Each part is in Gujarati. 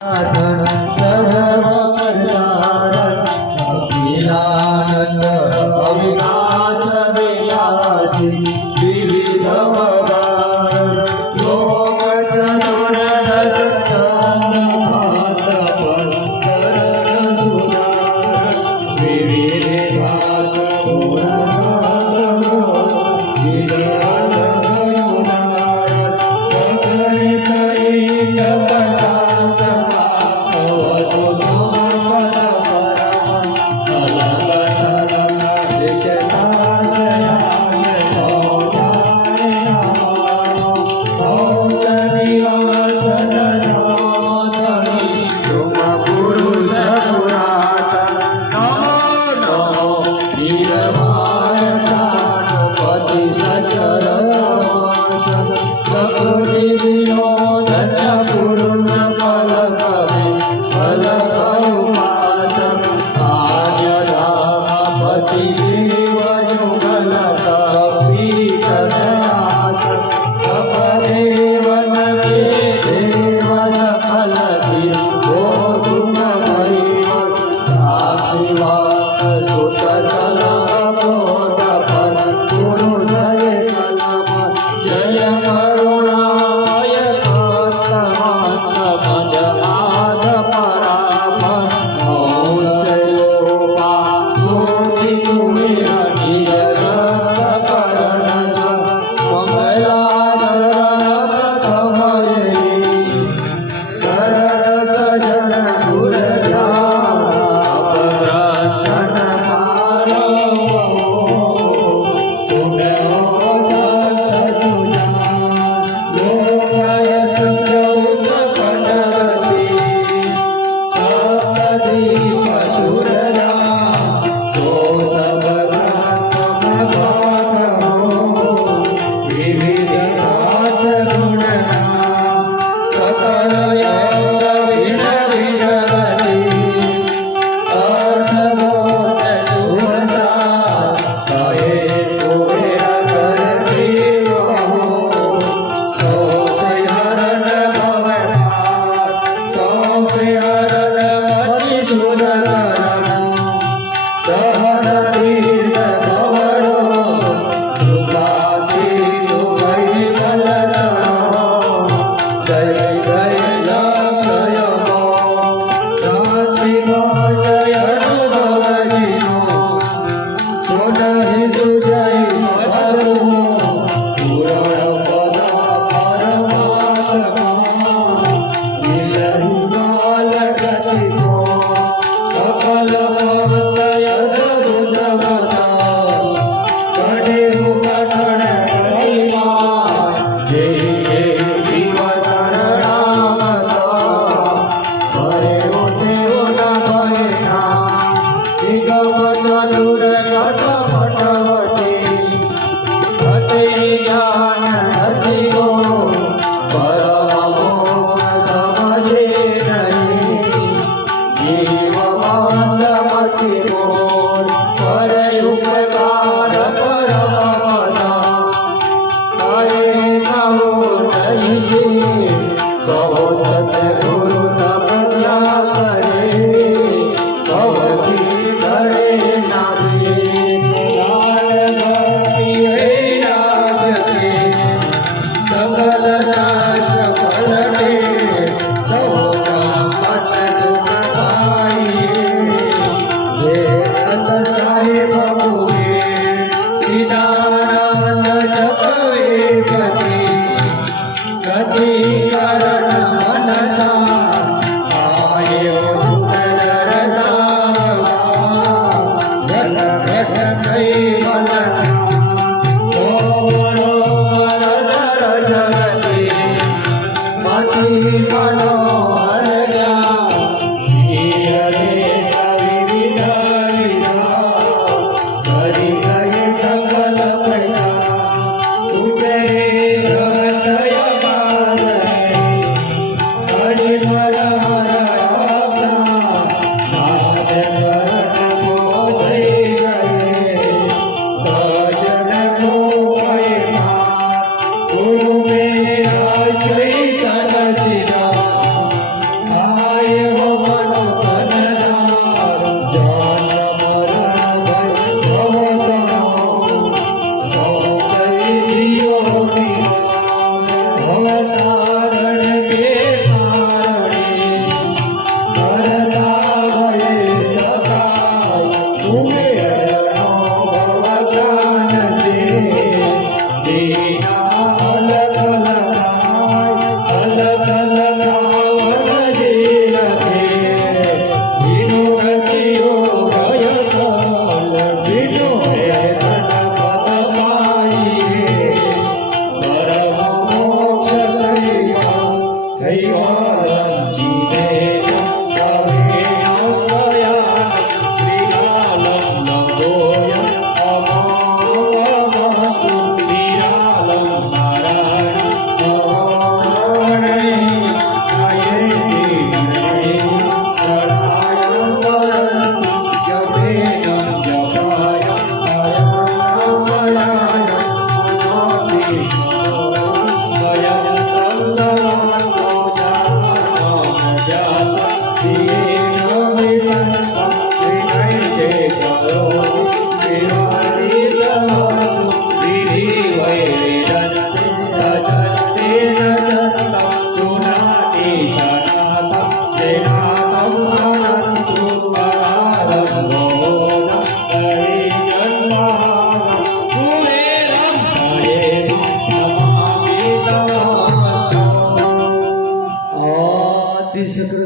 અખિલાનંદ અવિનાશ વિલાસી વિવિધ પદાર્થ લોક ચતુર Oh,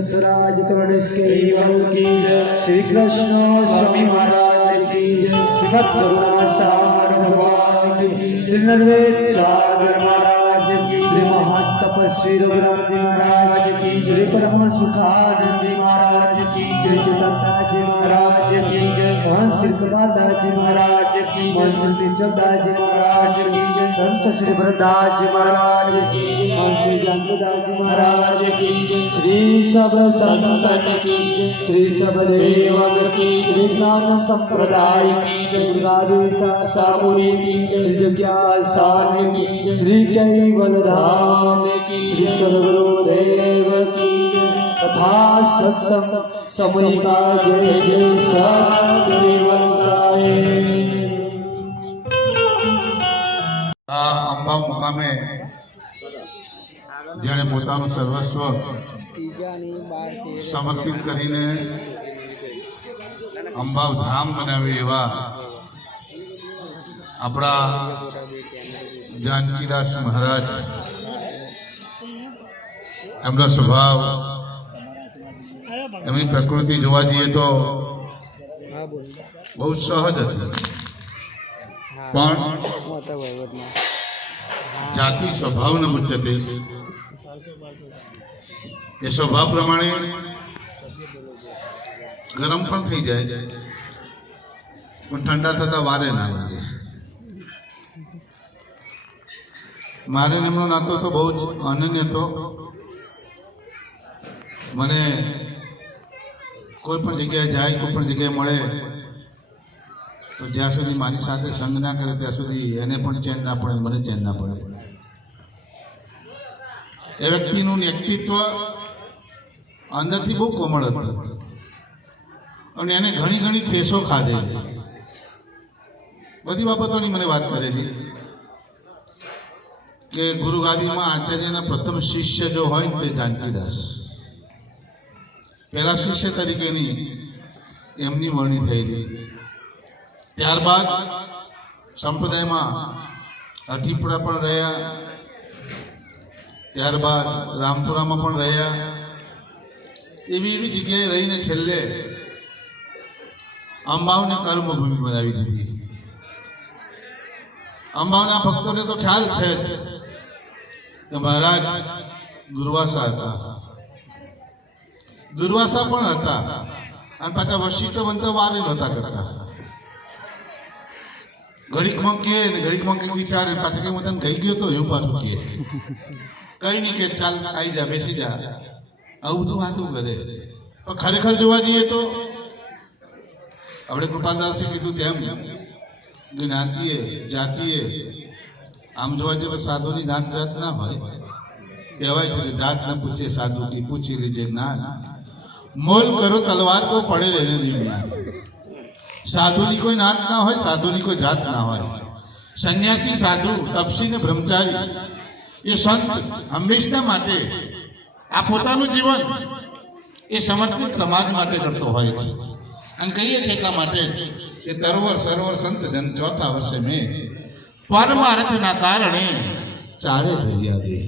स्वराज करुणेश केवल की जय। श्री कृष्ण स्वामी महाराज की जय। श्रीमद करुणा सागर भगवान की। श्री नरवेद सागर महाराज की। श्री महान तपस्वी रघुराम जी महाराज की। श्री परम सुखानंद जी महाराज की। श्री चैतन्य जी महाराज की जय। महंत श्री कपालदास जी महाराज की। महंत श्री तीर्थदास जी महाराज की जय। संत श्री भरतदास जी महाराज की जय। महंत श्री जानकीदास जी महाराज की जय। श्री सब संतन की जय। श्री सब देवन की। श्री ज्ञान संप्रदाय की जय। दुर्गाधीश सामुनि की जय। श्री जग्या स्थान की जय। श्री कैवल धाम की। श्री सद्गुरुदेव की जय। तथा सत्संग समूह का जय जय सतदेव साहेब। આ અંબા મુકામે જેણે પોતાનું સર્વસ્વ સમર્પિત કરીને અંબા ધામ બનાવ્યું એવા આપણા જાનકીદાસ મહારાજ, એમનો સ્વભાવ, એમની પ્રકૃતિ જોવા જઈએ તો બહુ સહજ હતી, પણ જાતિ સ્વભાવ ન મુચ્યતે, એ સ્વભાવ પ્રમાણે ગરમ પણ થઈ જાય પણ ઠંડા થતા વારે ના લાગે. મારે એમનો નાતો તો બહુ જ અનન્ય હતો. મને કોઈ પણ જગ્યાએ જાય, કોઈ પણ જગ્યાએ મળે તો જ્યાં સુધી મારી સાથે સંગ ના કરે ત્યાં સુધી એને પણ ચેન ના પડે, મને ચેન ના પડે. એ વ્યક્તિનું વ્યક્તિત્વ અંદરથી બહુ કોમળ હતું અને એને ઘણી ઘણી ઠેસો ખાધેલી, બધી બાબતોની મને વાત કરેલી કે ગુરુગાદીમાં આચાર્યના પ્રથમ શિષ્ય જો હોય ને તે જાનકીદાસ, પહેલા શિષ્ય તરીકેની એમની વરણી થયેલી. ત્યારબાદ સંપ્રદાયમાં અઠીપુરા પણ રહ્યા, ત્યારબાદ રામપુરામાં પણ રહ્યા. એવી એવી જગ્યાએ રહીને છેલ્લે અંબાવને કર્મભૂમિ બનાવી દીધી. અંબાવના ભક્તોને તો ખ્યાલ છે જ કે મહારાજ દુર્વાસા હતા, દુર્વાસા પણ હતા અને પાછા વશિષ્ઠ બનતા વારે નહોતા કરતા. ઘડીકમાં કહે ને ઘડીકમાં કંઈક વિચારે, પાછા કંઈ હું તને કહી ગયો તો એવું પાછું કહે, કઈ નહીં કે ચાલ આવી જા, બેસી જા, આવું બધું વાતું કરે. પણ ખરેખર જોવા જઈએ તો આપણે કૃપાલદાસે કીધું તેમ જ્ઞાતિએ જાતિએ આમ જોવા જઈએ તો સાધુની જાત જાત ના હોય. કહેવાય છે કે જાત ન પૂછે સાધુ કી પૂછી લીજે જ્ઞાન, મોલ કરો તલવાર કો પડે રહેને દી જ્ઞાન. સાધુની કોઈ નાત ના હોય, સાધુની કોઈ જાત ના હોય. સંન્યાસી, સાધુ, તપસી ને બ્રહ્મચારી એ સંત હંમેશના માટે આ પોતાનું જીવન એ સમર્પિત સમાજ માટે કરતો હોય છે. અને કહીએ છીએ એટલા માટે કે તરવર સરોવર સંત જન ચોથા વર્ષે મેં પરમાર્થના કારણે ચારે દરિયા દે.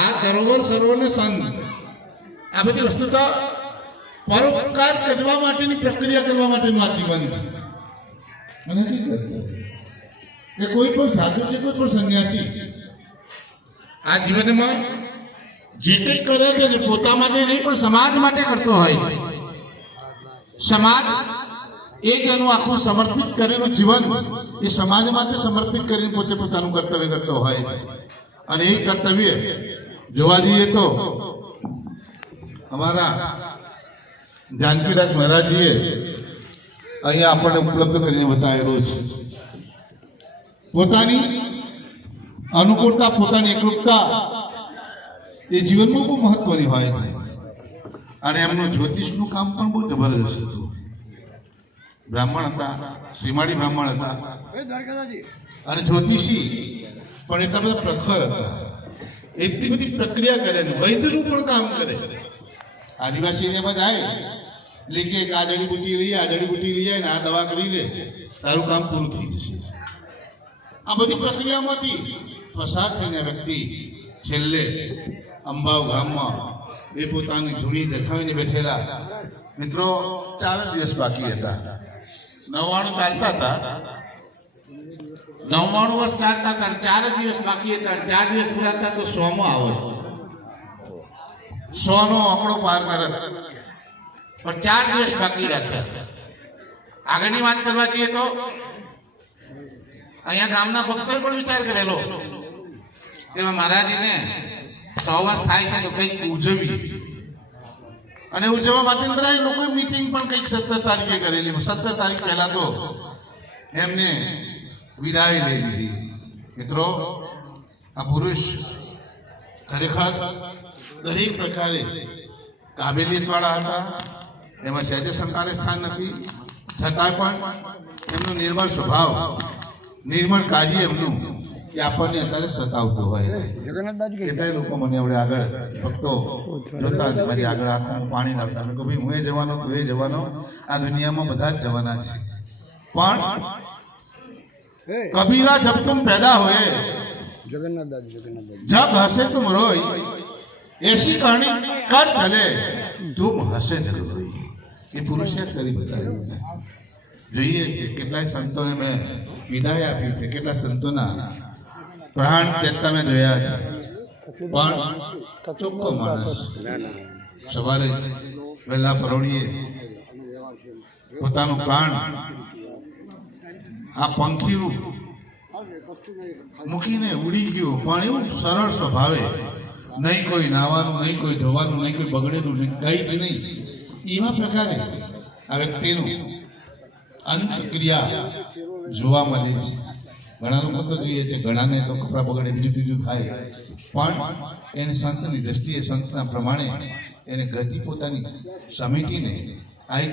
આ તરવર સરોવર ને સંત, આ બધી વસ્તુ તો પરોપકાર કરવા માટેની પ્રક્રિયા કરવા માટેનું આ જીવન છે. અને હકીકત છે કે કોઈ પણ સાધુ કે કોઈ પણ સંન્યાસી આ જીવનમાં જે કંઈ કરે છે ને પોતા માટે નહીં પણ સમાજ માટે કરતો હોય છે. સમાજ એ જ એનું આખું સમર્પિત કરેલું જીવન એ સમાજ માટે સમર્પિત કરીને પોતે પોતાનું કર્તવ્ય કરતો હોય છે. અને એ કર્તવ્ય જોવા જઈએ તો અમારા જાનકીદાસ મહારાજજીએ અહીંયા આપણને ઉપલબ્ધ કરીને બતાવેલું છે. પોતાની અનુકૂળતા, પોતાની એકરૂપતા એ જીવનમાં બહુ મહત્વની હોય છે. અને એમનું જ્યોતિષનું કામ પણ બહુ જબરદસ્ત હતું. બ્રાહ્મણ હતા, શ્રીમાળી બ્રાહ્મણ હતા અને જ્યોતિષી પણ એટલા બધા પ્રખર હતા. એટલી બધી પ્રક્રિયા કરે ને વૈદ્યનું પણ કામ કરે. આદિવાસી એરિયામાં જાય એટલે કે આ જડીબુટી લઈ આ જડીબુટી લઈ જાય ને આ દવા કરી લે, તારું કામ પૂરું થઈ જશે. આ બધી પ્રક્રિયામાંથી પસાર થઈને વ્યક્તિ છેલ્લે અંબાવ ગામમાં એ પોતાની ધૂણી દેખાવીને બેઠેલા. મિત્રો 4 દિવસ બાકી હતા. 99 ચાલતા હતા, 99 વર્ષ ચાલતા હતા, 4 દિવસ બાકી હતા. 4 દિવસ પૂરા હતા તો 100મો આવે, 100નો આંકડો પાર કરત, પણ 4 દિવસ બાકી રાખ્યા. આગળની વાત કરવા જઈએ તો અહીંયા ગામના ભક્તોએ પણ વિચાર કરેલો કે મહારાજીને 100 વર્ષ થાય છે તો કંઈક ઉજવી, અને ઉજવવા માટે બધા લોકોએ મીટિંગ પણ કંઈક 17 તારીખે કરેલી. 17 તારીખ પહેલા તો એમને વિદાય લઈ લીધી. મિત્રો, આ પુરુષ ખરેખર દરેક પ્રકારે કાબેલિયતવાળા હતા, એમાં સહેજે શંકાને સ્થાન નથી. છતાં પણ એમનો નિર્મળ સ્વભાવ, નિર્મળ કાર્ય એમનું કે આપણને અત્યારે સતાવતું હોય છે. કેટલાય લોકો મને આપણે આગળ ભક્તો જોતા મારી આગળ હાથમાં પાણી લાવતા, મેં કહું ભાઈ હું એ જવાનો, તું એ જવાનો, આ દુનિયામાં બધા જ જવાના છે. પણ કબીરા જબ તુમ પેદા હોએ જબ હસે તુમ રોઈ, એસી કહાની કર ચલે તુમ હસે જબ રોઈ. એ પુરુષે કરી બતાવ્યું છે. જોઈએ છે કેટલાય સંતોને મેં વિદાય આપી છે, કેટલા સંતોના પ્રાણ ત્યજતા મેં જોયા છે. પણ ચોખ્ખો માણસ સવારે વહેલા પરોળીએ પોતાનું પ્રાણ આ પંખીનું મૂકીને ઉડી ગયો. પણ એવું સરળ સ્વભાવે, નહીં કોઈ નાવાનું, નહીં કોઈ ધોવાનું, નહીં કોઈ બગડેલું, નહીં કંઈ જ નહીં. એવા પ્રકારે આ વ્યક્તિનું અંતક્રિયા જોવા મળે છે. ઘણા લોકો તો જોઈએ છે, ઘણાને તો કપડાં બગડે, બીજું ત્રીજું થાય, પણ એને સંતની દ્રષ્ટિએ, સંતના પ્રમાણે એને ગતિ પોતાની સમેટીને આ એક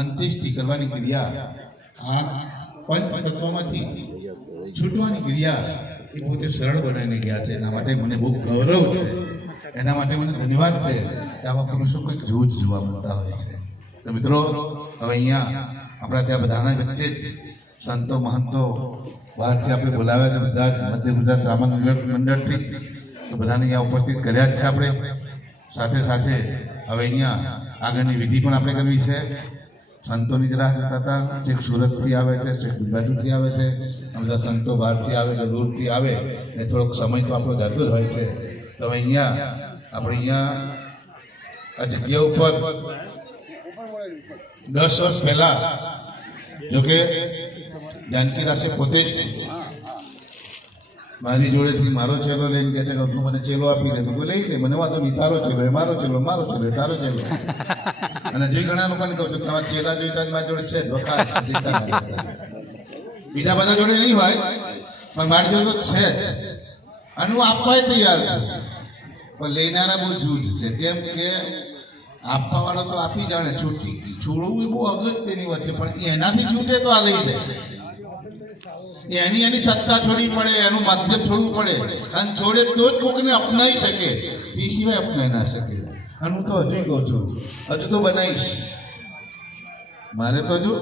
અંત્યેષ્ટિ કરવાની ક્રિયા, આ પંચ તત્વમાંથી છૂટવાની ક્રિયા એ પોતે સરળ બનાવીને ગયા છે. એના માટે મને બહુ ગૌરવ છે, એના માટે મને ધન્યવાદ છે કે આવા પુરુષો કંઈક જૂજ જોવા મળતા હોય છે. તો મિત્રો, હવે અહીંયા આપણા ત્યાં બધાના વચ્ચે જ સંતો મહંતો બહારથી આપણે બોલાવ્યા છે, બધા જ મધ્ય ગુજરાત બ્રાહ્મણ મંડળથી, તો બધાને અહીંયા ઉપસ્થિત કર્યા જ છે આપણે. સાથે સાથે હવે અહીંયા આગળની વિધિ પણ આપણે કરવી છે. સંતોની જ રાહ જોતા હતા, છેક સુરતથી આવે છે, છેક બાજુથી આવે છે, બધા સંતો બહારથી આવે છે, દૂરથી આવે, ને થોડોક સમય તો આપણો જતો જ હોય છે. તો હવે અહીંયા આપણે અહીંયા આ જગ્યા ઉપર 10 વર્ષ પહેલા જોકે જાનકીદાસે પોતે જ મારી જોડેથી મારો ચેલો લઈને કહે છે કે તું મને ચેલો આપી દે. મેં લઈ લે, મને વાંધો નહીં, તારો ચેલો, મારો ચેલો, મારો ચેલો, તારો ચેલો. અને જે ઘણા લોકોને કહું છું કે તમારા ચેલા જોઈતા મારી જોડે છે, ધોખા બીજા બધા જોડે નહીં હોય, પણ મારી જોડે તો છે જ, અને હું આપવા તૈયાર છું. પણ લેનારા બહુ જૂજ છે. કેમ કે આપવા વાળો તો આપી જાણે, છૂટી છોડવું એ બહુ અગત્યની વાત છે, પણ એનાથી છૂટે તો આ લઈ જાય. એની સત્તા છોડવી પડે, એનું માધ્યમ છોડવું પડે, અને છોડે તો જ કોકને અપનાવી શકે, એ સિવાય અપનાવી ના શકે. અને હું તો હજુ કહું છું, હજુ તો બનાવીશ, મારે તો હજુ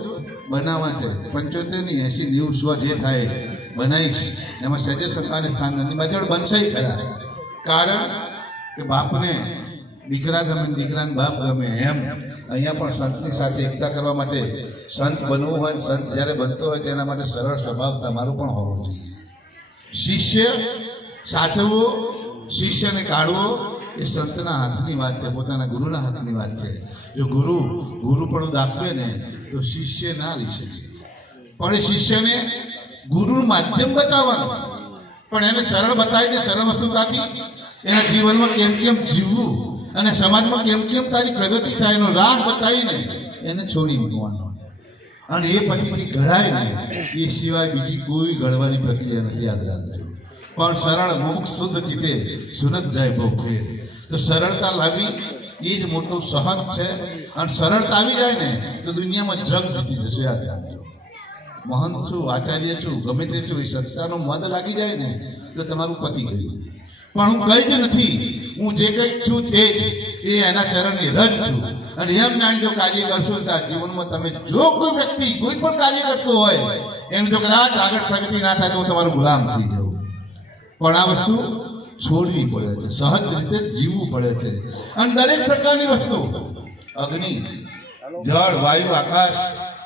બનાવવા છે. 75 ની 80 90 100 જે થાય બનાવીશ. એમાં સહેજે શંકાને સ્થાન નથી. મારી જોડે બનશે ખરા, કારણ કે બાપને દીકરા ગમે, દીકરાને બાપ ગમે, એમ અહીંયા પણ સંતની સાથે એકતા કરવા માટે સંત બનવું હોય, સંત જ્યારે બનતો હોય તેના માટે સરળ સ્વભાવ તમારું પણ હોવો જોઈએ. શિષ્ય સાચવવો, શિષ્યને કાઢવો એ સંતના હાથની વાત છે, પોતાના ગુરુના હાથની વાત છે. જો ગુરુ પણ દાખવે ને તો શિષ્ય ના રહી શકે. પણ એ શિષ્યને ગુરુનું માધ્યમ બતાવવાનું, પણ એને સરળ બતાવીને સરળ વસ્તુતાથી એના જીવનમાં કેમ કેમ જીવવું અને સમાજમાં કેમ કેમ તારી પ્રગતિ થાય એનો રાહ બતાવીને એને છોડી મૂકવાનો. અને એ પછીથી ઘડાય ને એ સિવાય બીજી કોઈ ઘડવાની પ્રક્રિયા નથી, યાદ રાખજો. પણ સરળ મુખ શુદ્ધ ચિત્તે સુનત જાય બહુ ફેર. તો સરળતા લાવી એ જ મોટું સહજ છે. અને સરળતા આવી જાય ને તો દુનિયામાં જગ જીતી જશે, યાદ રાખજો. મહંત છું, આચાર્ય છું, ગમે તે છું, એ સત્તાનો મદ લાગી જાય ને તો તમારું પતી ગયું. પણ હું કઈ જ નથી, હું જે કંઈક છું તે એ એના ચરણની રજ છું. અને એમ જાણી જો કાર્ય કરશો તો આ જીવનમાં તમે જો કોઈ વ્યક્તિ કોઈ પણ કાર્ય કરતો હોય એમ જો કદાચ આગળ પ્રગતિ ના થાય તો હું તમારું ગુલામ થઈ જાઉં. પણ આ વસ્તુ છોડવી પડે છે, સહજ રીતે જીવવું પડે છે. અને દરેક પ્રકારની વસ્તુ, અગ્નિ, જળ, વાયુ, આકાશ,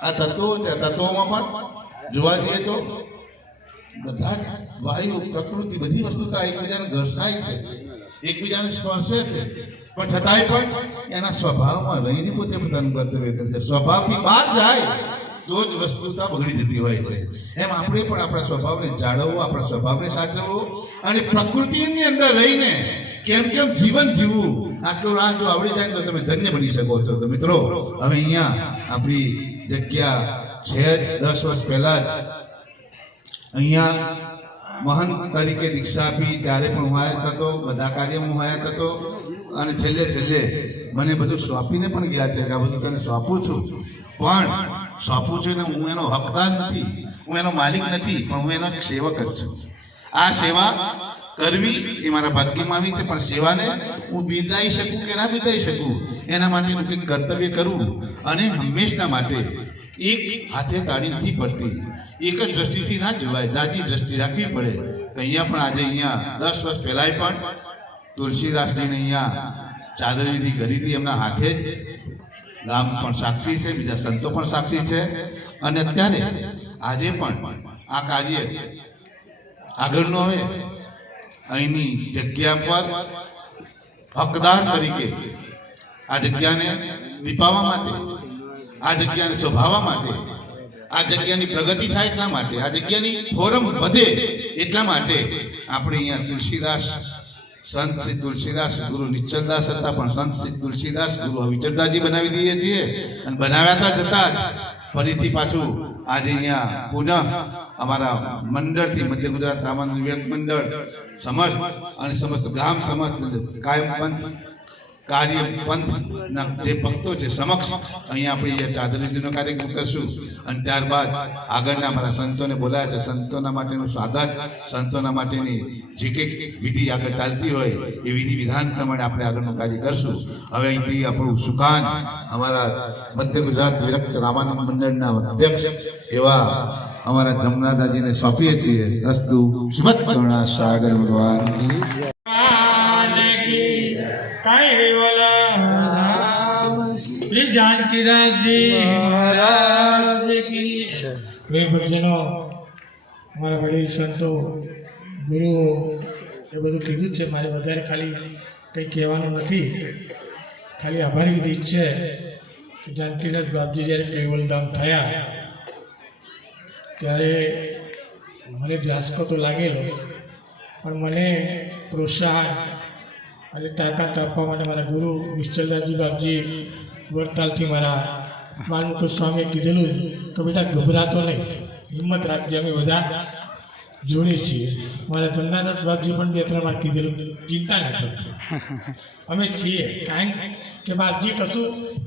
આ તત્વો છે. તત્વોમાં પણ જોવા જઈએ તો બધા જ વાયુ, પ્રકૃતિ, બધી વસ્તુ તો એકબીજાને ઘર્ષાય છે, એકબીજાને સ્પર્શે છે, પણ છતાંય પણ એના સ્વભાવમાં રહીને પોતે પોતાનું કર્તવ્ય કરે છે. સ્વભાવથી બહાર જાય તો જ વસ્તુતા બગડી જતી હોય છે. એમ આપણે પણ આપણા સ્વભાવને જાળવવો, આપણા સ્વભાવને સાચવવો અને પ્રકૃતિની અંદર રહીને કેમ કેમ જીવન જીવવું, આટલું રાહ જો આવડી જાય તો તમે ધન્ય બની શકો છો. તો મિત્રો, હવે અહીંયા આપણી જગ્યા છે 10 વર્ષ પહેલા જ અહીંયા મહંત તરીકે દીક્ષા આપી ત્યારે પણ હું હયાત હતો, બધા કાર્યમાં હું હયાત હતો. અને છેલ્લે મને બધું સોંપીને પણ ગયા છે કે આ બધું તને સોંપું છું, પણ સોંપું છું ને હું એનો હકદાર નથી, હું એનો માલિક નથી, પણ હું એનો સેવક જ છું. આ સેવા કરવી એ મારા ભાગ્યમાં આવી છે, પણ સેવાને હું બિરદાવી શકું કે ના બિરદાવી શકું એના માટે હું કંઈક કર્તવ્ય કરું. અને હંમેશના માટે એક હાથે તાળી નથી પડતી, એક જ દ્રષ્ટિથી ના જોવાય, જાજી દ્રષ્ટિ રાખવી પડે. તો અહીંયા પણ આજે અહીંયા 10 વર્ષ પહેલાંય પણ તુલસીદાસજીને અહીંયા ચાદર વિધિ કરી હતી એમના હાથે જ. ગામ પણ સાક્ષી છે, બીજા સંતો પણ સાક્ષી છે. અને અત્યારે આજે પણ આ કાર્ય આગળનો હવે અહીંની જગ્યા પર હકદાર તરીકે આ જગ્યાને દીપાવવા માટે, આ જગ્યાને શોભાવવા માટે, આ જગ્યાની પ્રગતિ થાય એટલા માટે, આ જગ્યાની ફોરમ વધે એટલા માટે આપણે અહીંયા તુલસીદાસ સંત શ્રી તુલસીદાસ ગુરુ નિશ્ચલદાસ હતા, પણ સંત શ્રી તુલસીદાસ ગુરુ વિચરદાસજી બનાવી દઈએ છીએ. અને બનાવ્યા જતા જ ફરીથી પાછું આજે અહીંયા પુનઃ અમારા મંડળથી, મધ્ય ગુજરાત રામાનંદ વિવેક મંડળ સમસ્ત અને સમસ્ત ગામ, સમસ્ત કાયમ પંથ કાર્ય પંથના જે ભક્તો છે સમક્ષ અહીંયા આપણે ચાદર વિધિનો કાર્યક્રમ કરશું. અને ત્યારબાદ આગળના અમારા સંતોને બોલાયા છે, સંતોના માટેનું સ્વાગત, સંતોના માટેની જે કંઈક વિધિ આગળ ચાલતી હોય એ વિધિ વિધાન પ્રમાણે આપણે આગળનું કાર્ય કરશું. હવે અહીંથી આપણું સુકાન અમારા મધ્ય ગુજરાત વિરક્ત રામાનંદ મંડળના અધ્યક્ષ એવા અમારા જમનાદાજીને સોંપીએ છીએ. અસ્તુ શ્રીમદ કરુણા સાગર ભગવાન શ્રી જાનકીદાસજી મહારાજ કી પ્રેમ ભક્તજનો, અમારા વડીલ સંતો, ગુરુઓ એ બધું કીધું છે. મારે વધારે ખાલી કંઈ કહેવાનું નથી. ખાલી આભાર વિધિ છે કે જાનકીદાસ બાપજી જ્યારે કેવલધામ થયા ત્યારે મને ધ્રાસકો તો લાગેલો, પણ મને પ્રોત્સાહન અને તાકાત આપવા માટે મારા ગુરુ નિશ્ચલદાસજી બાપજી વડતાલથી મારા બાલમુકુદ સ્વામીએ કીધેલું કે બેટા ગભરાતો નહીં, હિંમત રાખજે, અમે બધા જોડે છીએ. મારા જમનાદાસ બાપજી પણ 2-3 વાર કીધેલું ચિંતા ન કરતો, અમે છીએ. કારણ કે બાપજી કશું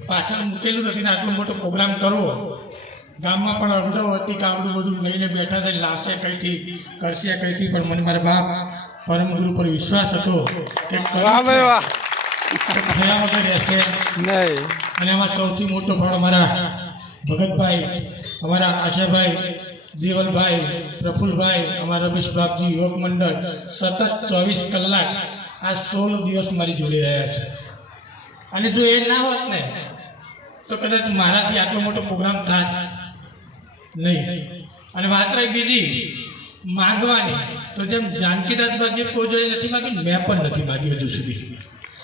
પાછળ મૂકેલું નથી ને આટલો મોટો પ્રોગ્રામ કરવો. ગામમાં પણ અડધો હતી કે આપણું બધું લઈને બેઠા થઈને લાવશે કંઈથી, કરશે કંઈથી, પણ મને મારા બાપ પરમ ગુરુ પર વિશ્વાસ હતો કે થયા વગર રહેશે નહીં. અને એમાં સૌથી મોટો ફળ અમારા ભગતભાઈ, અમારા આશાભાઈ, દેવલભાઈ, પ્રફુલભાઈ, અમારા રમેશ બાપજી યોગ મંડળ સતત 24 કલાક આ 16 દિવસ મારી જોડે રહ્યા છે. અને જો એ ના હોત ને તો કદાચ મારાથી આટલો મોટો પ્રોગ્રામ થાત નહીં. અને વાત રહી બીજી માગવાની, તો જેમ જાનકીદાસ બાપજી કોઈ જોડે નથી માગ્યું, મેં પણ નથી માગ્યું હજુ સુધી.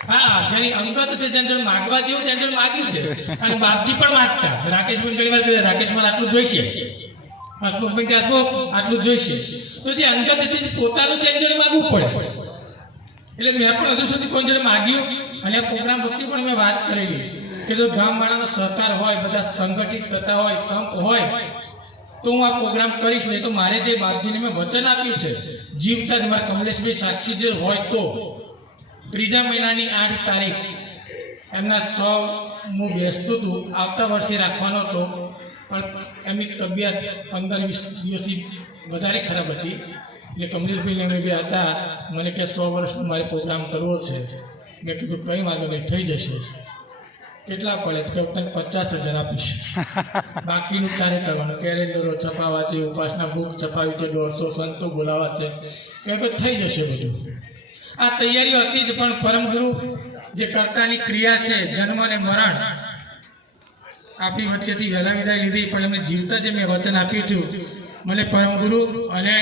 હા, જેની અંગત છે, જેને જોડે માગવા જેવું તેને જોડે માગ્યું છે. અને બાપજી પણ માગતા. રાકેશભાઈ ઘણી વાર કહે રાકેશમાં આટલું જોઈશે, હસમુખભાઈ હસમુખ આટલું જોઈશે. તો જે અંગત છે પોતાનું તેની જોડે માગવું પડે. એટલે મેં પણ હજુ સુધી કોઈ જોડે માગ્યું. અને આ પ્રોગ્રામ વખતે પણ મેં વાત કરેલી કે જો ગામવાળાનો સહકાર હોય, બધા સંગઠિત થતા હોય, સંપ હોય તો હું આ પ્રોગ્રામ કરીશ. નહીં તો મારે જે બાપજીને મેં વચન આપ્યું છે જીવતા જ મારા કમલેશભાઈ સાક્ષી જે હોય તો 3જા મહિનાની 8 તારીખ એમના 100 હું બેસતું હતું. આવતા વર્ષે રાખવાનો હતો, પણ એમની તબિયત 15-20 દિવસથી વધારે ખરાબ હતી. એટલે કમલેશભાઈને અમે બે હતા, મને કે 100 વર્ષનો મારે પ્રોગ્રામ કરવો છે. મેં કીધું કંઈ વાંધો નહીં, થઈ જશે. કેટલા પડે કે તને 50,000 આપીશ, બાકીનું તારે કરવાનું. કેલેન્ડરો છપાવવા છે, ઉપાસના બુક છપાવી છે, 150 સંતો બોલાવવા છે, કે થઈ જશે બધું. આ તૈયારીઓ હતી જ, પણ પરમગુરુ જે કર્તાની ક્રિયા છે, જન્મ અને મરણ, આપણી વચ્ચેથી વહેલા વિદાય લીધી, પણ એમને જીવતા જે મેં વચન આપ્યું હતું, મને પરમગુરુ અને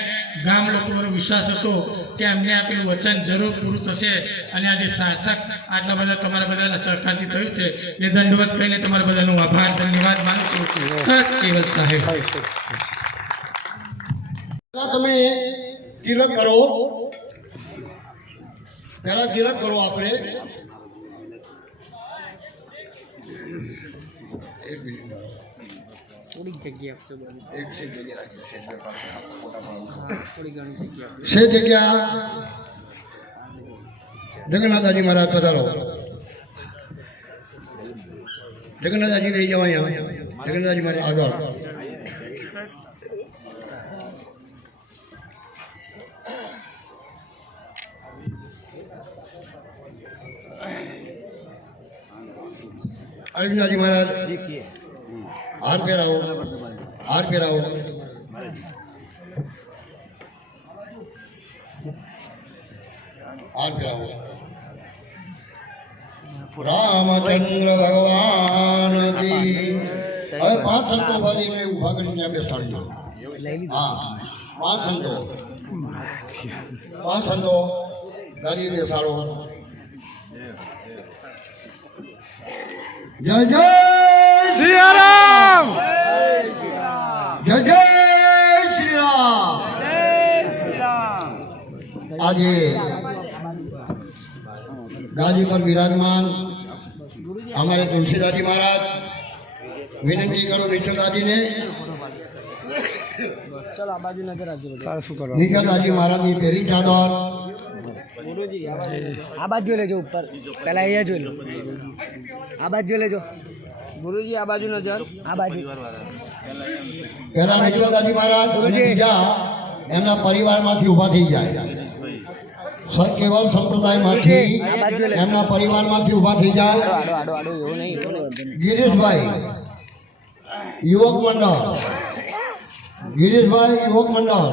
ગામ લોકો પર વિશ્વાસ હતો કે એમને આપેલું વચન જરૂર પૂરું થશે, અને આજે સાર્થક આટલા બધા તમારા બધાના સહકારથી થયું છે. એ દંડવત કહીને તમારા બધાનો આભાર, ધન્યવાદ માનું છું. કેવલ સાહેબ, તમે તિલક કરો, પહેલા તિલક કરો. આપણે સે જગ્યા જગન્નાથજી મહારાજ પધારો. જગન્નાથજી લઈ જાઓ અહીંયા. જગન્નાથજી મહારાજ આગળ. અરવિંદાજી મહારાજ હાર પહેરાવો, હાર પહેરાવો. હાર પહેરાવો. રામચંદ્ર ભગવાન કી. હવે 5 સંતો વાળીને ઉભા કરીને ત્યાં બેસાડજો. હા, 5 સંતો, 5 સંતો ગાડી બેસાડો. જય જય સિયારામ, જય જય શ્રી રામ. આજે ગાદી પર વિરાજમાન અમારે તુલસીદાસજી મહારાજ, વિનંતી કરું નીચલદાસજીને, નીચલદાસજી મહારાજની પહેરી ચાદર. આ બાજુ લેજો, ઉપર પહેલા અહીંયા જોઈ લો. આ બાજુ લેજો ગુરુજી, આ બાજુ નજર, આ બાજુ. પહેલા નીચલદાસજી મહારાજ બીજા એમના પરિવારમાંથી ઊભા થઈ જાય. સત્કેવલ સંપ્રદાયમાંથી એમના પરિવારમાંથી ઊભા થઈ જાય. ગિરીશભાઈ યુવક મંડળ, ગિરીશભાઈ યુવક મંડળ.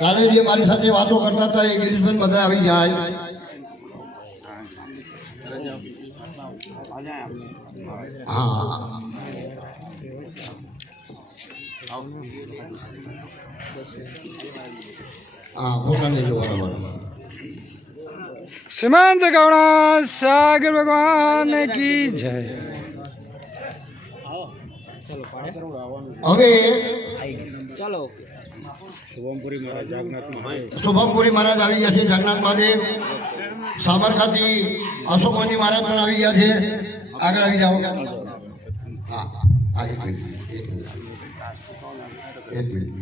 કાલે જે મારી સાથે વાતો કરતા હતા એ ગિરીશભાઈ બધા આવી જાય. હા, હા, ફોટા લેજો બરાબર. શ્રીમંત ગૌણા સાગર ભગવાન કી જય. હવે ચાલો, શુભમપુરી મહારાજ આવી ગયા છે. જગન્નાથ મહાદેવ સામરખાથી અશોકમણી મહારાજ પણ આવી ગયા છે. આગળ આવી જાઓ. હા, હા, એક મિનિટ, એક મિનિટ, એક મિનિટ.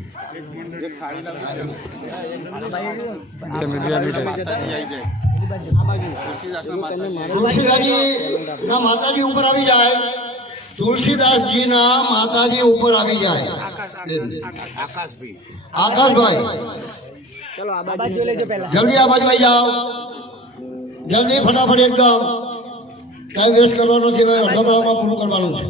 તુલસીદાસજીના માતાજી ઉપર આવી જાય. તુલસીદાસજીના માતાજી ઉપર આવી જાય. આકાશભાઈ, ચલો આ બાજુ લેજો પહેલા. જલ્દી આ બાજુ આવી જાઓ. જલ્દી ફટાફટ એકદમ. કઈ વેસ્ટ કરવાનો છે, અડધા કલાકમાં પૂરું કરવાનું છે.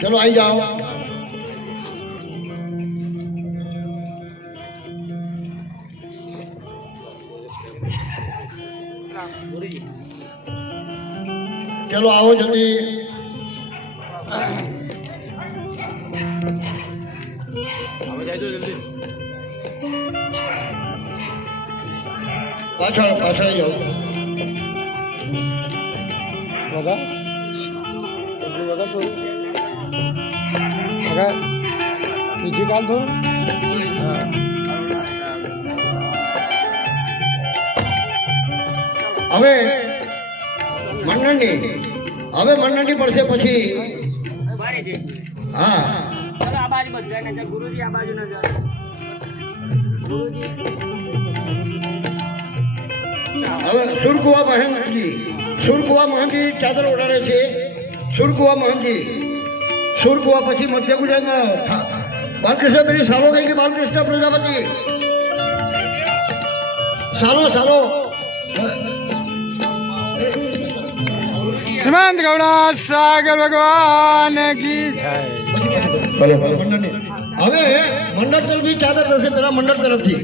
ચલો આવી જાઓ. ચલો આવો જલ્દી. પાછળ પાછળ જાઓ. બીજી કાલ થોડું હવે મંડળની પડશે પછી. હા, ચલો આ બાજુ બધા નજર. ગુરુજી આ બાજુ નજર. ગુરુજી હવે સુરકુવા મહંતજી ચાદર ઓઢાડે છે. સુરકુવા મહંતજી, સુરકુવા પછી મધ્ય ગુજરાતમાં બાલકૃષ્ણ પેલી સાલો કઈ કે બાલકૃષ્ણ પ્રજાપતિ સાલો श्रीमंत गौड़ा सागर भगवान की जय મંડળની. હવે મંડળ તરફથી ચાદર થશે પેલા મંડળ તરફથી.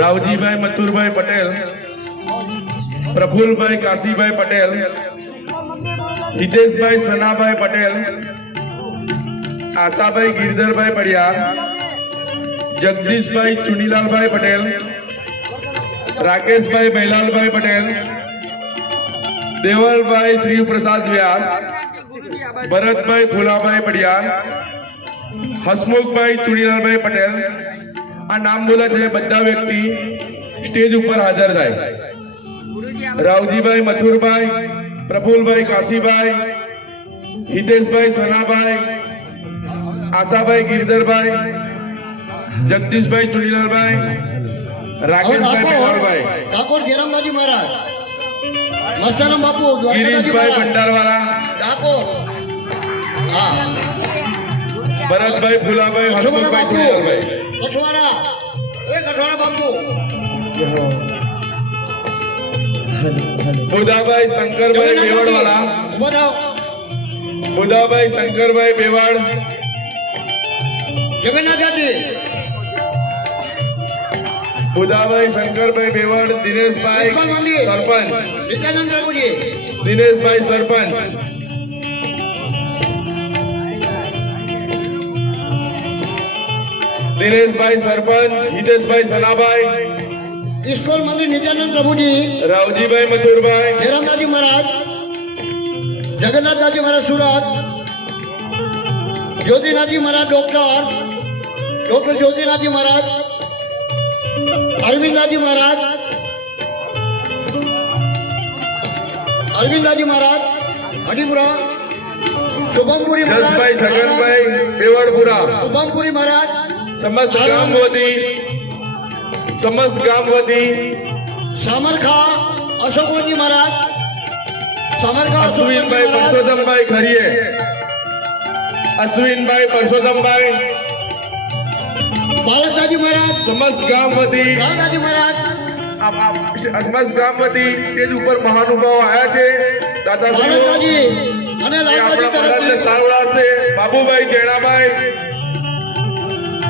રાવજીભાઈ મથુરભાઈ પટેલ, પ્રફુલભાઈ કાશીભાઈ પટેલ, હિતેશભાઈ સનાભાઈ પટેલ, આશાભાઈ ગિરધરભાઈ પડિયાર, જગદીશભાઈ ચુનીલાલભાઈ પટેલ, રાકેશભાઈ બૈલાલભાઈ પટેલ, દેવલભાઈ શ્રીપ્રસાદ વ્યાસ, ભરતભાઈ ફુલાભાઈ પડિયાર, હસમુખભાઈ ચુનીલાલભાઈ પટેલ. આ નામ બોલા છે બધા વ્યક્તિ સ્ટેજ ઉપર હાજર થાય. રાવજીભાઈ મથુરભાઈ, પ્રફુલભાઈ કાશીભાઈ, હિતેશભાઈ સનાભાઈ, આશાભાઈ ગિરધરભાઈ, જગદીશભાઈ ચુનીલાલભાઈ, રાકેશભાઈ બેલાલભાઈ, ઠાકોર જયરામદાસજી મહારાજ, મસ્તારામ બાપુ, ગિરીશભાઈ ભંડારવાલા, ઠાકોર, હા, ભરતભાઈ ફુલાભાઈ, હસમુખભાઈ ચુનીલાલભાઈ, કઠવાડા, કઠવાડા બાપુ, બુધાભાઈ શંકરભાઈ બેવડવાલા, ઉભા થાઓ. બુધાભાઈ શંકરભાઈ બેવાડ, જગન્નાથજી, બુધાભાઈ શંકરભાઈ બેવાડ, દિનેશભાઈ સરપંચ, નિત્યાનંદ પ્રભુજી, દિનેશભાઈ સરપંચ, દિનેશભાઈ સરપંચ, હિતેશભાઈ સનાભાઈ, ઇસ્કોન મંદિર નિત્યાનંદ પ્રભુજી, રાવજીભાઈ મથુરભાઈ, જયરામદાસજી મહારાજ, જગન્નાથદાસજી મહારાજ સુરત, જ્યોતિનાથજી મહારાજ ડોક્ટર જ્યોતિનાથજી મહારાજ, અરવિંદાજી મહારાજ, હટીપુરા, શુભમપુરી જસભાઈ મહારાજ, છગનભાઈ બેવડપુરા, શુભમપુરી મહારાજ, સમસ્ત ગામ વતી સામરખા અશોકવંજી મહારાજ, અશ્વિનભાઈ પરસોત્તમભાઈ ખરીએ, અશ્વિનભાઈ પરસોત્તમભાઈ, બાલકદાજી મહારાજ, સમસ્ત ગામ વતી રામદાસજી મહારાજ, સમસ્ત ગામ વતી સ્ટેજ ઉપર મહાનુભાવો આવ્યા છે. દાદાશ્રીઓ બાલકદાજી અને એ લાલદાસજી આપણા મહારાજને તરફથી સાવડાવશે. બાબુભાઈ જેણાભાઈ,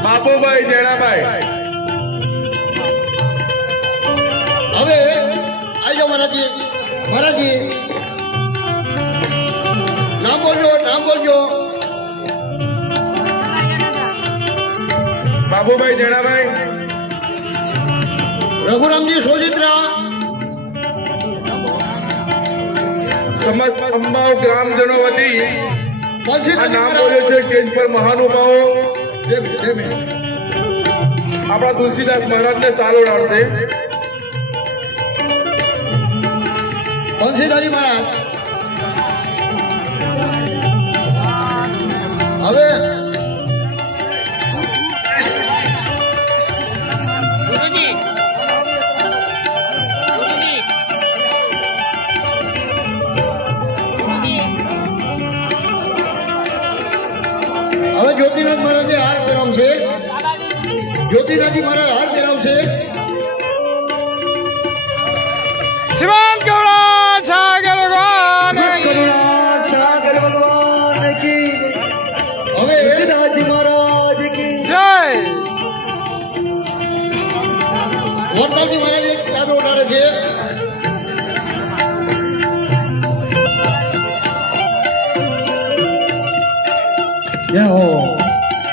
બાબુભાઈ જેણાભાઈ, હવે આવી જાઓ મહારાજી, નામ બોલજો. બાબુભાઈ જેણાભાઈ, રઘુરામજી સોજિત્રા, સમસ્ત અંબાઓ ગ્રામજનો વતી આ બંસીદાસજી નામ મહારાજ, બોલે છે સ્ટેજ પર મહાનુભાવો બે મિનિટ. આપણા તુલસીદાસ મહારાજને સાલ ઓઢાડશે. બંસીદાસજી મહારાજ, હવે જ્યોતિનાથ મહારાજે હાર પહેરાવશે. જ્યોતિનાથજી મહારાજ હાર પહેરાવશે. श्रीमंत गौड़ा सागर भगवान करुणा सागर भगवान की હવે तुलसीदासजी महाराज की जय વરદાનજી મહારાજ એક ચાદર ઓઢાડે છે. जय हो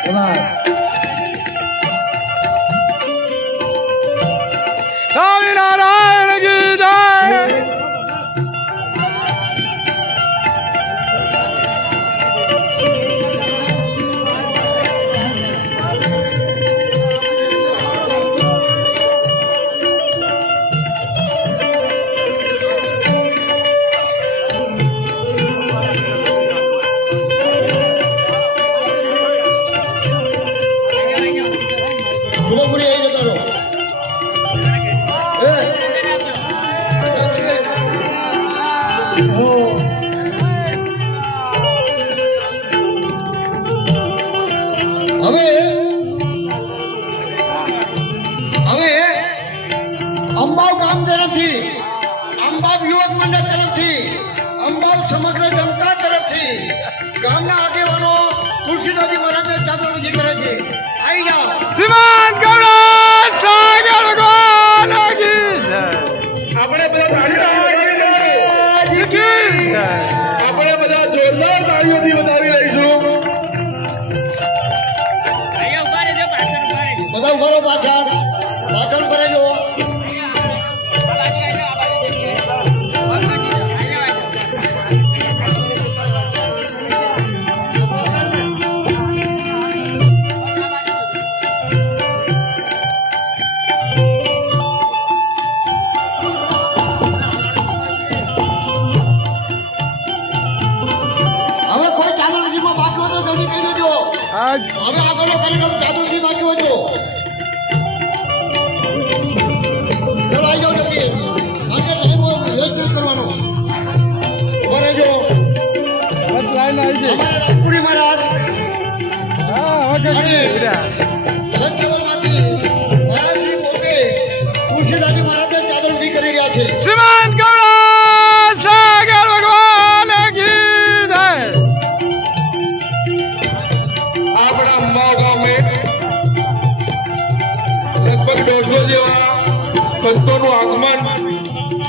समाज स्वामीनारायण की जय સમગ્ર જનતા તરફથી ગામના આગેવાનો તુલસીદાસજી મહારાજને ચાદરવિધિ કરે છે. આવી જાઓ. શ્રીમાન ગૌડા સાગર ભગવાન કી જય. આપણે બધા તાળીઓ કી જય. આપણે બધા જોરદાર તાળીઓથી વધાવી લઈશું. બધા ઉભા રહો પાછળ. પાછળ ઉભા રહેજો. હવે કોઈ ચાદરવિધિમાં બાકી હોય તો જલ્દી કહી દેજો. આજ હવે આગળનો કાર્યક્રમ ચાદરવિધિ બાકી હોય તો ચલો આવી જાઓ જલ્દી. આજે ટાઈમ વ્યવસ્થિત કરવાનો. ઉભા રહેજો. બસ લાઈન આવી છે. અમારા રાજપુરી મહારાજ હા હવે અને બેટા લંકેવરમાંથી મહારાજશ્રી પોતે તુલસીદાસજી મહારાજને ચાદરવિધિ કરી રહ્યા છે. શ્રીમાન ગૌડા સાગર ભગવાન કી જય. આપણા અંબા ગામે લગભગ 150 જેવા સંતોનું આગમન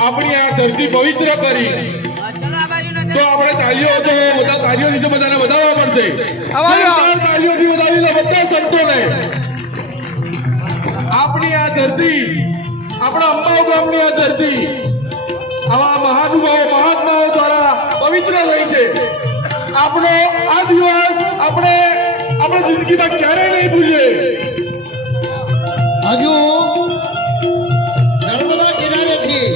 આપણી આ ધરતી પવિત્ર કરી. તો આપણે તાળીઓથી તો બધાને વધાવવા પડશે. જોરદાર તાળીઓથી વધાવી લો બધા સંતોને. આપણી આ ધરતી, આપણા અંબાઓ ગામની આ ધરતી આવા મહાનુભાવો મહાત્માઓ દ્વારા પવિત્ર થઈ છે. આપણો આ દિવસ આપણે જિંદગીમાં ક્યારેય નહીં ભૂલીએ. હજુ નર્મદા કિનારેથી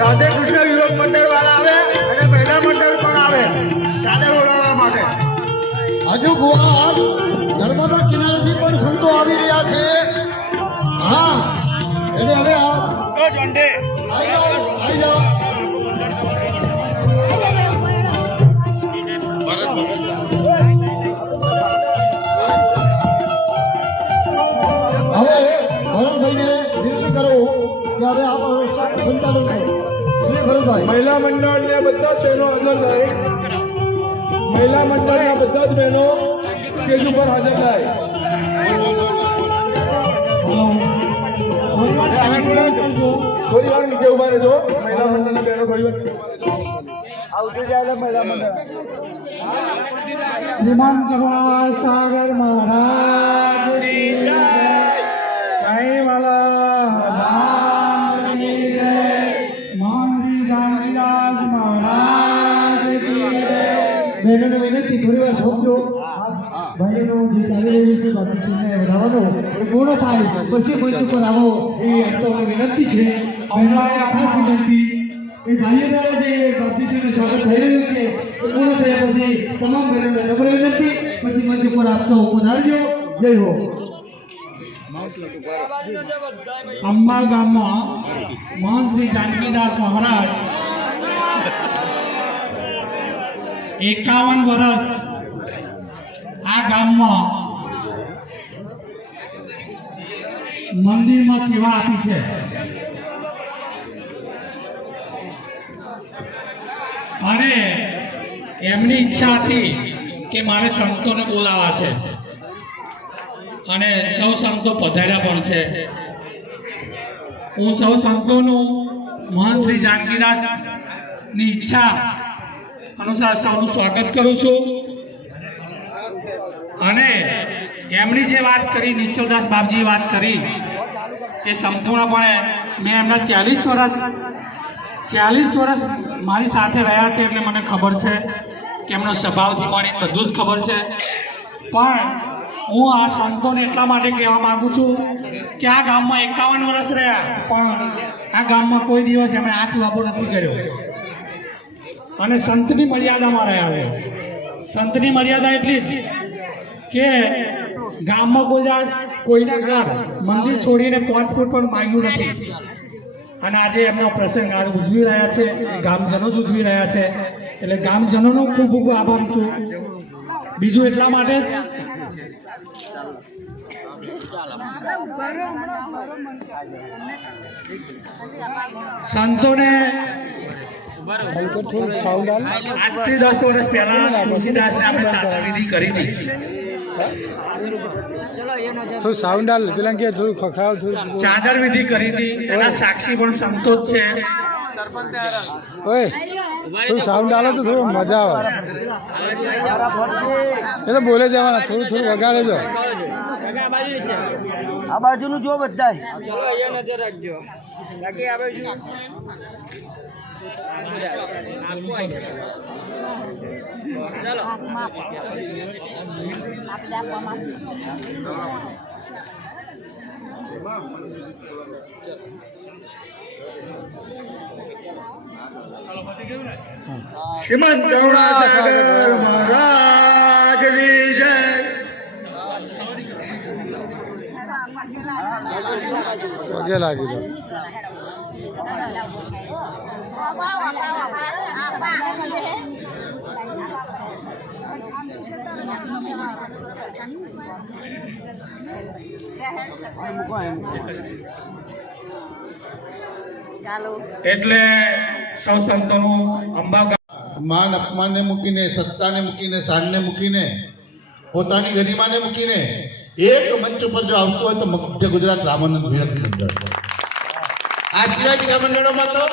રાધે કૃષ્ણ યુવક મંડળ વાળા આવે અને મહિલા મંડળ પણ આવે ચાદર ઓળાવવા માટે. હજુ ગુવાર નર્મદા કિનારેથી પણ સંતો આવી રહ્યા છે. હા એટલે હવે આવી જાઓ. હવે ભરતભાઈને વિનંતી કરું કે હવે આપણો સંચાલન થાય. ભરતભાઈ મહિલા મંડળને બધા જ બહેનો હાજર થાય. મહિલા મંડળના બધા જ બહેનો સ્ટેજ ઉપર હાજર થાય. થોડી વાર નીચે ઉભા રહેજો. મહિલા મંડળના બહેનો થોડી વાર આવતી જાય મહિલા મંડળ. શ્રીમાન કરુણા સાગર મહારાજ કી જય. સાંઈ વાલા રામ કી જય. મહારાજ જાનકીદાસ મહારાજ કી જય. બહેનોને વિનંતી થોડી વાર થોભજો. ભાઈઓનો જે ચાલી રહ્યું છે બાપુશ્રીને વધાવવાનો પૂર્ણ થાય પછી મંચ ઉપર આવો એ સૌને વિનંતી છે. બહેનોએ ખાસ વિનંતી એ ભાઈઓ દ્વારા જે બાપુશ્રીનું સ્વાગત થઈ રહ્યું છે એ પૂર્ણ થયા પછી તમામ બહેનોને નમ્ર વિનંતી પછી મંચ ઉપર આપ સૌ પધારજો. જય હો. અંબા ગામમાં મહંત શ્રી જાનકીદાસ મહારાજ 51 વર્ષ આ ગામમાં મંદિરમાં સેવા આપી છે. અને એમની ઈચ્છા હતી કે મારે સંતોને બોલાવવા છે અને સૌ સંતો પધાર્યા પણ છે. હું સૌ સંતોનું મહંત શ્રી જાનકીદાસની ઈચ્છા અનુસાર સૌનું સ્વાગત કરું છું. અને એમની જે વાત કરી નિશ્ચલદાસ બાપજીએ વાત કરી એ સંપૂર્ણપણે મેં એમના 40 વર્ષ મારી સાથે રહ્યા છે એટલે મને ખબર છે કે એમનો સ્વભાવથી માંડીને બધું જ ખબર છે. પણ હું આ સંતોને એટલા માટે કહેવા માગું છું કે આ ગામમાં 51 વર્ષ રહ્યા પણ આ ગામમાં કોઈ દિવસ એમણે હાથ લાંબો નથી કર્યો અને સંતની મર્યાદામાં રહ્યા છે. સંતની મર્યાદા એટલી જ કે ગામમાં કોઈના ઘર મંદિર છોડીને 5 ફૂટ પણ માંગ્યું નથી. અને આજે એમનો પ્રસંગ આજે ઉજવી રહ્યા છે, ગામજનો જ ઉજવી રહ્યા છે. એટલે ગામજનોનો ખૂબ ખૂબ આભાર છું. બીજું એટલા માટે જ સંતોને આજથી 10 વર્ષ પહેલા તુલસીદાસને આપણે ચાદર વિધિ કરી હતી. થોડું સાઉન્ડ આલ પેલા કે થોડું ખખડાવ થોડું ચાદર વિધિ કરી હતી. એના સાક્ષી પણ સંતો જ છે. ઓય થોડું સાઉન્ડ આલો તો થોડું મજા આવે. એ તો બોલે જવાના થોડું થોડું વગાડે જો. આ બાજુનું જો બધા ચલો અહીંયા નજર રાખજો બાકી આ બાજુ શ્રીમદ કરુણાસાગર મહારાજની જય. પગે લાગી દો. એટલે સૌ સંતોનું અંબા માન અપમાનને મૂકીને, સત્તાને મૂકીને, શાનને મૂકીને, પોતાની ગરિમાને મૂકીને એક મંચ ઉપર જો આવતું હોય તો મધ્ય ગુજરાત રામાનંદ વિરક્ત મંડળ. આ સિવાય બીજા મંડળોમાં તો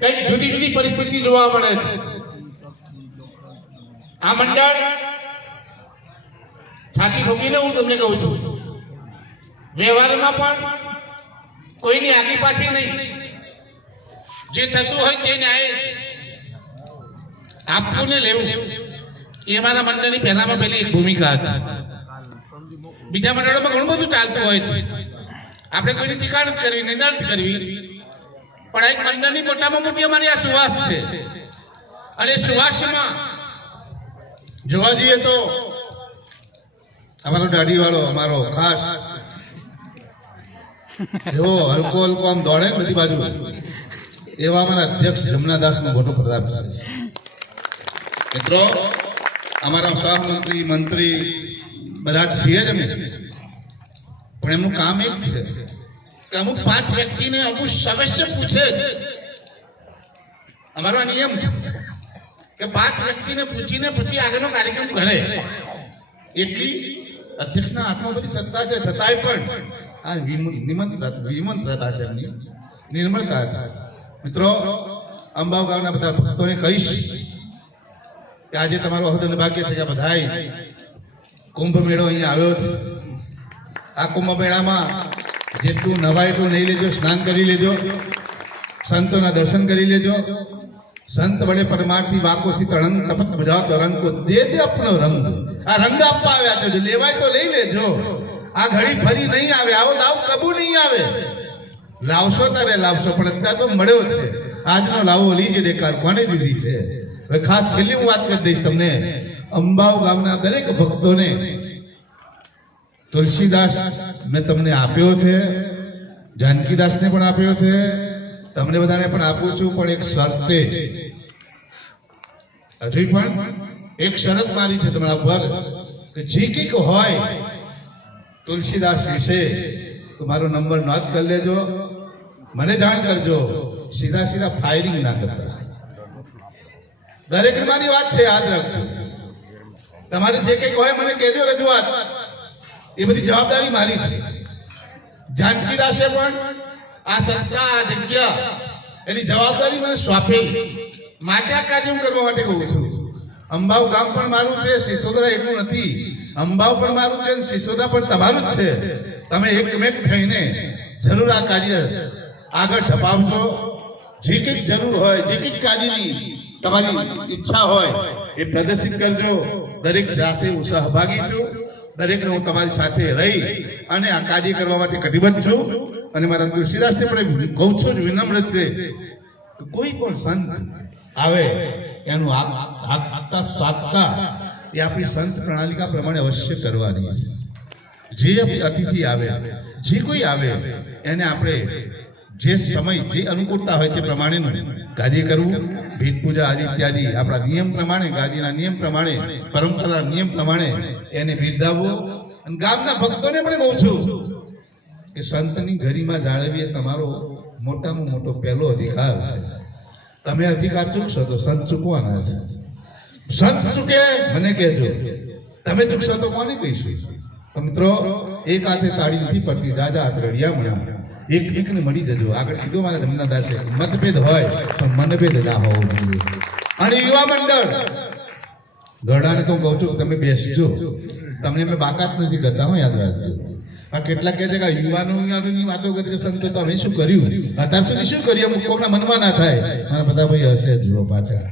કંઈક જુદી જુદી પરિસ્થિતિ જોવા મળે છે. આ મંડળ છાતી ઠોકીને હું તમને કહું છું, વ્યવહારમાં પણ કોઈની આગી પાછી નહીં. જે થતું હોય તે ન્યાય આપવું ને લેવું એ મારા મંડળની પહેલામાં પહેલી એક ભૂમિકા હતી. બીજા મંડળોમાં ઘણું બધું ચાલતું હોય છે. આપણે કોઈની ટીકા નથી કરવી, નિંદા નથી કરવી, પણ એક મંડળની મોટામાં મોટી અમારી આ સુવાસ છે. અને સુવાસમાં જોવા જઈએ તો અમારો દાઢીવાળો અમારો ખાસ એવો હલકો હલકો આમ દોડે બધી બાજુ એવા અમારા અધ્યક્ષ જમનાદાસનો મોટો પ્રતાપ છે. મિત્રો અમારા સહમંત્રી મંત્રી બધા છીએ જ અમે, પણ એમનું કામ એક છે કે અમુક 5 વ્યક્તિને અમુક સમસ્યા પૂછે. અમારો આ નિયમ છે કે 5 વ્યક્તિને પૂછીને પછી આગળનો કાર્યક્રમ કરે. એટલી અધ્યક્ષના હાથમાં બધી સત્તા છે, છતાંય પણ આ વિમંત્રતા છે, એમની નિર્મળતા છે. મિત્રો અંબાવ ગામના બધા ભક્તોને કહીશ કે આજે તમારો અહદન ભાગ્ય છે કે બધાય કુંભ મેળો અહીંયા આવ્યો છે. આ કુંભ મેળામાં જેટલું નવાય એટલું નહીં લેજો, સ્નાન કરી લેજો, સંતોના દર્શન કરી લેજો. સંત બડે પરમાર્થી વાકોસી તળંગ તપત બજાવ રંગ કો દે દે અપનો રંગ. આ રંગ આપવા આવ્યા છો, જો લેવાય તો લઈ લેજો. આ ઘડી ફરી નહીં આવે, આવો દાવ કબૂ નહીં આવે. લાવશો તારે લાવશો, પણ અત્યારે તો મળ્યો છે. આજનો લાવો લીજે દેખાડ કોને દીધી છે. હવે ખાસ છેલ્લી હું વાત કરી દઈશ તમને. અંબાવ ગામના દરેક ભક્તોને તુલસીદાસ મેં તમને આપ્યો છે, જાનકીદાસને પણ આપ્યો છે, તમને બધાને પણ આપું છું, પણ એક શરતે. હજી પણ એક શરત મારી છે તમારા પર કે જે કંઈક હોય તુલસીદાસ વિશે તો મારો નંબર નોંધ કરી લેજો, મને જાણ કરજો. સીધા સીધા ફાયરિંગ ના કરતા. દરેક મારી વાત છે, યાદ રાખજો. તમારે જે કંઈક હોય મને કહેજો, રજૂઆત. એ બધી જવાબદારી મારી છે. જાનકીદાસે પણ આ સંસ્થા, આ જગ્યા, એની જવાબદારી મને સોંપી. માટે આ કાર્ય કરવા માટે કહું છું. અંબાવ ગામ પણ મારું છે, સિસોદરા એટલું નથી. અંબાવ પણ મારું છે, સિસોદરા પણ તમારું જ છે. તમે એકમેક થઈને જરૂર આ કાર્ય આગળ ધપાવજો. જે કંઈક જરૂર હોય, જે કંઈક કાર્યની તમારી ઈચ્છા હોય એ પ્રદર્શિત કરજો. દરેક સાથે હું સહભાગી છું. દરેકને હું તમારી સાથે રહી અને આ કાર્ય કરવા માટે કટિબદ્ધ છું. અને મારા તુલસીદાસને પણ કહું છું વિનમ્ર છે કે કોઈ પણ સંત આવે એનું આગતા સ્વાગતા એ આપણી સંત પ્રણાલિકા પ્રમાણે અવશ્ય કરવાની છે. જે અતિથિ આવે, જે કોઈ આવે, એને આપણે જે સમય, જે અનુકૂળતા હોય તે પ્રમાણેનું કાર્ય કરવું. ભેટ પૂજા આદિ ઇત્યાદિ આપણા નિયમ પ્રમાણે, ગાદીના નિયમ પ્રમાણે, પરંપરાના નિયમ પ્રમાણે એને બિરદાવવો. અને ગામના ભક્તોને પણ કહું છું કે સંતની ગરિમા જાળવવી એ તમારો મોટામાં મોટો પહેલો અધિકાર છે. તમે અધિકાર ચૂકશો તો સંત ચૂકવાના છે. સંત ચૂકે મને કહેજો, તમે ચૂકશો તો કોને કહીશું? તો મિત્રો, એક હાથે તાળી નથી પડતી, જાજા હાથ રડિયા મળ્યા. એકને મળી જજો. આગળ કીધું મારા જમનાદાસે, મતભેદ હોય તો મનભેદ ના હોવો જોઈએ. અને યુવા મંડળ ગઢાને તો કહું છું, તમે બેસજો, તમને મેં બાકાત નથી કરતા, હું યાદ રાખજો. આ કેટલાક કહે છે કે યુવાનોની વાતો કરે છે સંતો, તો અમે શું કર્યું અત્યાર સુધી, શું કર્યું? અમુક કોકના મનમાં ના થાય. મારા બધા ભાઈ હશે જુઓ પાછળ,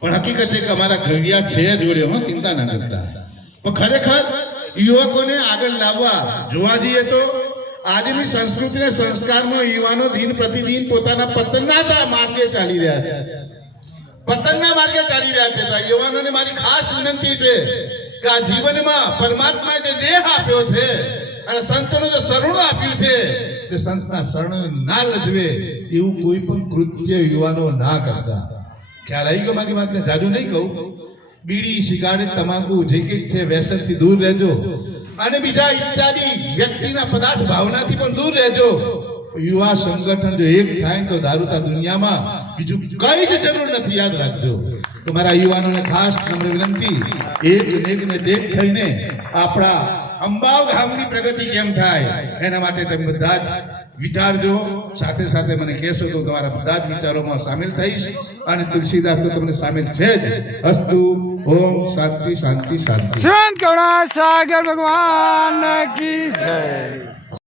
પણ હકીકત છે કે અમારા ઘડિયા છે જોડે, હું ચિંતા ના કરતા. પણ ખરેખર યુવકોને આગળ લાવવા જોવા જઈએ તો આજની સંસ્કૃતિ અને સંસ્કારમાં યુવાનો દિન પ્રતિદિન પોતાના પતનના માર્ગે ચાલી રહ્યા છે. પતનના માર્ગે ચાલી રહ્યા છે. તો યુવાનોને મારી ખાસ વિનંતી છે કે આ જીવનમાં પરમાત્માએ જે દેહ આપ્યો છે અને સંતોનું જે શરણું આપ્યું છે, તે સંતના શરણ ના લજવે એવું કોઈ પણ કૃત્ય યુવાનો ના કરતા. ખ્યાલ આવી ગયો મારી વાતને? જાજુ નહીં કહું. બીડી, સિગારેટ, તમાકુ જે કંઈક છે વ્યસનથી દૂર રહેજો, અને બીજા ઇત્યાદિ વ્યક્તિના પદાર્થ ભાવનાથી પણ દૂર રહેજો. યુવા સંગઠન જો એક થાય તો દારૂતા દુનિયામાં બીજું કઈ જ જરૂર નથી. યાદ રાખજો. તો મારા યુવાનોને ખાસ નમ્ર વિનંતી, એકને દેખ થઈને આપણા અંબાવ ગામની પ્રગતિ કેમ થાય એના માટે તમે બધા જ વિચારજો. સાથે સાથે મને કહેશો તો તમારા બધા જ વિચારોમાં સામેલ થઈશ. અને તુલસીદાસ તો તમને સામેલ છે જ. અસ્તુ. ઓમ શાંતિ શાંતિ શાંતિ. સંત કરુણા સાગર ભગવાન કી જય.